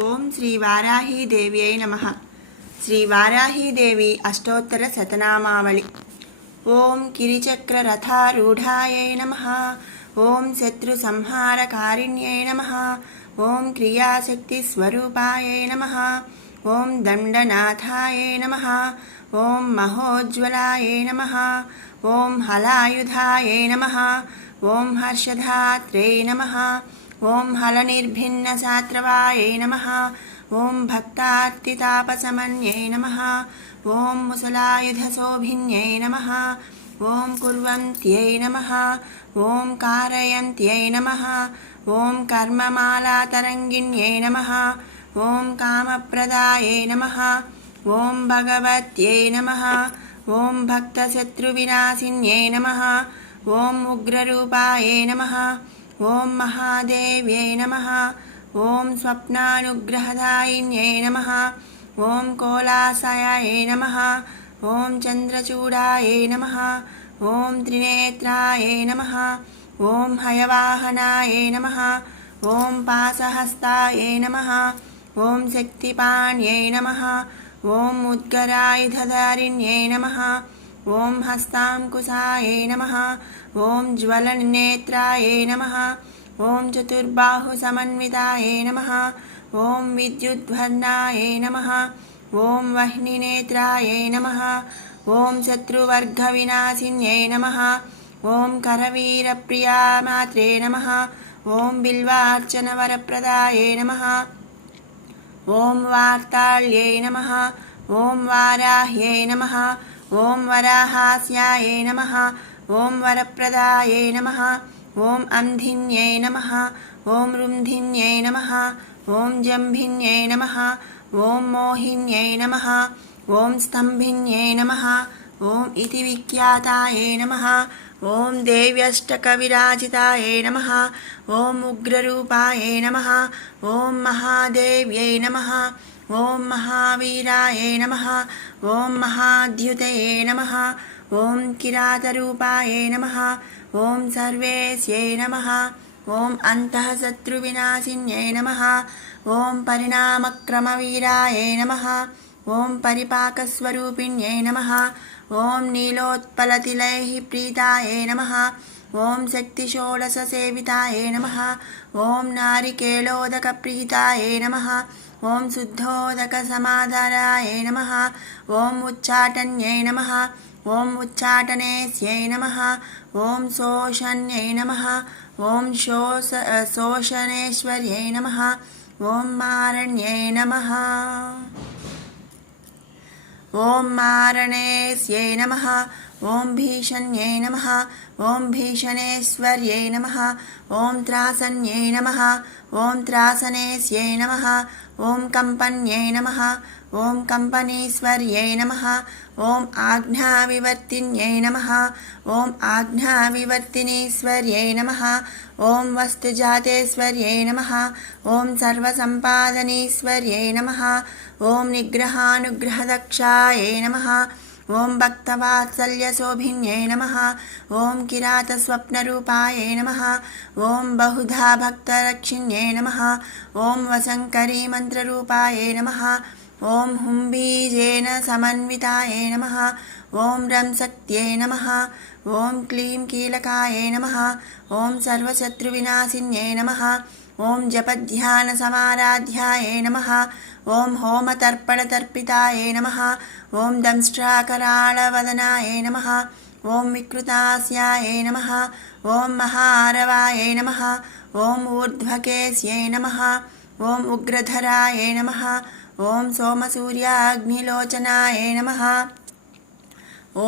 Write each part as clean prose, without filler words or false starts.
ఓం శ్రీ వారాహీదేవ్యై నమః. శ్రీ వారాహీదేవి అష్టోత్తర శతనామావళి. ఓం కిరిచక్రరథారూఢాయై నమః. ఓం శత్రు సంహారకారిణ్యై నమః. ఓం క్రియాశక్తి స్వరూపాయై నమః. ఓం దండనాథాయై నమః. ఓం మహోజ్వలాయై నమః. ఓం హలాయుధాయై నమః. ఓం హర్షధాత్రే నమః. ఓం హలనిర్భిన్నసాత్రవాయై నమః. ఓం భక్తార్తితాపసమన్యై నమః. ఓం ముసలాయుధశోభిన్యై నమః. ఓం కుర్వంత్యై నమః. ఓం కారయంత్యై నమః. ఓం కర్మమాలాతరంగిణ్యై నమః. ఓం కామప్రదాయై నమః. ఓం భగవత్యై నమః. ఓం భక్తశత్రువినాశిన్యై నమః. ఓం ఉగ్రరూపాయై నమః. ఓం మహాదేవ్యై నమః. ఓం స్వప్నానుగ్రహదాయిన్యై నమః. ఓం కోలాసయాయై నమః. ఓం చంద్రచూడాయై నమః. ఓం త్రినేత్రాయై నమః. ఓం హయవాహనాయై నమః. ఓం పాసహస్తాయై నమః. ఓం శక్తిపాణ్యై నమః. ఓం ఉద్గరాయుధధారిణ్యై నమః. ఓం హస్తాంకుశాయై నమః. ఓం జ్వలనేత్రాయై నమః. ఓం చతుర్బాహుసమన్వితాయై నమః. ఓం విద్యుద్వర్ణాయై నమః. ఓం వహ్నినేత్రాయై నమః. ఓం శత్రువర్గవినాశిన్యై నమః. ఓం కరవీరప్రియామాత్రే నమః. ఓం బిల్వార్చనవరప్రదాయై నమః. ఓం వార్తాళ్యై నమః. ఓం వారాహ్యై నమః. ఓం వరాహాస్యాయై నమః. ఓం వరప్రదాయై నమః. ఓం అంధిన్యై నమః. ఓం రుంధిన్యై నమః. ఓం జంభిన్యై నమః. ఓం మోహిన్యై నమః. ఓం స్తంభిన్యై నమః. ఓం ఇతి విఖ్యాతాయై నమః. ఓం దేవ్యష్టకవిరాజితాయై నమః. ఓం ఉగ్రరూపాయై నమః. ఓం మహాదేవ్యై నమః. ఓం మహావీరాయై నమః. ఓం మహాద్యుతయే నమః. ఓం కిరాతరూపాయై నమః. ఓం సర్వేశ్యై నమః. ఓం అంతఃశత్రువినాశిన్యై నమః. ఓం పరిణామక్రమవీరాయై నమః. ఓం పరిపాకస్వరూపిణ్యై నమః. ఓం నీలోత్పలతిలైః ప్రీతాయై నమః. ఓం శక్తిషోడశసేవితాయై నమః. ఓం నారికేళోదకప్రీతాయై నమః. ఓం శుద్ధోదకసమాధారాయై నమః. ఓం ఉచ్చాటన్యై నమః. ఓం ఉచ్చాటనేస్యై నమః. ఓం శోషన్యై నమః. ఓం శోషణేశ్వర్యై నమః. ఓం మారణ్యై నమః. ఓం మారణేస్యై నమః. ఓం భీషణ్యై నమః. ఓం భీషణేశ్వర్యై నమః. ఓం త్రాసన్యై నమః. ఓం త్రాసనేస్యై నమః. ఓం కంపన్యై నమః. ఓం కంపనీశ్వర్యై నమః. ఓం ఆజ్ఞావివర్తిన్యై నమః. ఓం ఆజ్ఞావివర్తినీశ్వర్యై నమః. ఓం వస్తుజాతేశ్వర్యై నమః. ఓం సర్వసంపాదనీశ్వర్యై నమః. ఓం నిగ్రహానుగ్రహదక్షాయై నమః. ఓం భక్తవాత్సల్యశోభిన్యై నమః. ఓం కిరాతస్వప్నరూపాయై నమః. ఓం బహుధా భక్తరక్షిణ్యై నమః. ఓం వశంకరీ మంత్రరూపాయై నమః. ఓం హుంబీజేన సమన్వితాయై నమః. ఓం రంశక్త్యై నమః. ఓం క్లీం కీలకాయై నమః. ఓం సర్వశత్రువినాశిన్యై నమః. ఓం జపధ్యానసమారాధ్యాయై నమః. ఓం హోమతర్పణతర్పితాయై నమః. ఓం దంష్ట్రాకరాళవదనాయై నమః. ఓం వికృతాస్యాయై నమః. ఓం మహారవాయై నమః. ఓం ఊర్ధ్వకేశ్యై నమః. ఓం ఉగ్రధరాయై నమః. ఓం సోమసూర్యాగ్నిలోచనాయై నమః.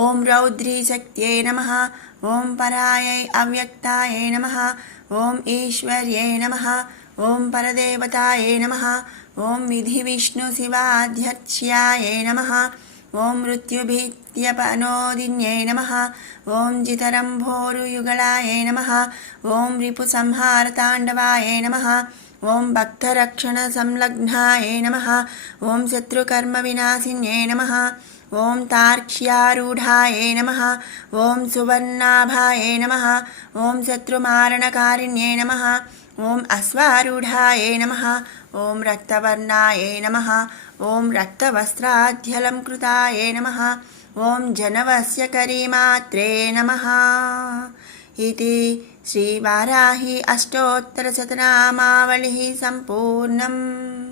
ఓం రౌద్రీశక్త్యై నమః. ఓం పరాయై అవ్యక్తాయై నమః. ఓం ఈశ్వర్యై నమః. ఓం పరదేవతాయై నమః. ఓం విధివిష్ణుశివాధ్యక్ష్యాయై నమః. ఓం మృత్యుభీత్యపనోదిన్యై నమః. ఓం జితరంభోరుయుగళాయై నమః. ఓం రిపుసంహారతాండవాయై నమః. ఓం భక్తరక్షణసంలగ్నాయై నమః. ఓం శత్రుకర్మవినాశిన్యై నమః. ఓం తార్క్ష్యారూఢాయై నమః. ఓం సువర్ణాభాయై నమః. ఓం శత్రుమారణకారిణ్యై నమః. ఓం అశ్వారూఢాయై నమః. ॐ रक्तवर्णायै नमः। ॐ रक्तवस्त्राध्यलङ्कृतायै नमः। ॐ जनवस्य करीमात्रे नमः इति श्रीवाराही अष्टोत्तरशतनामावलिः सम्पूर्णम्।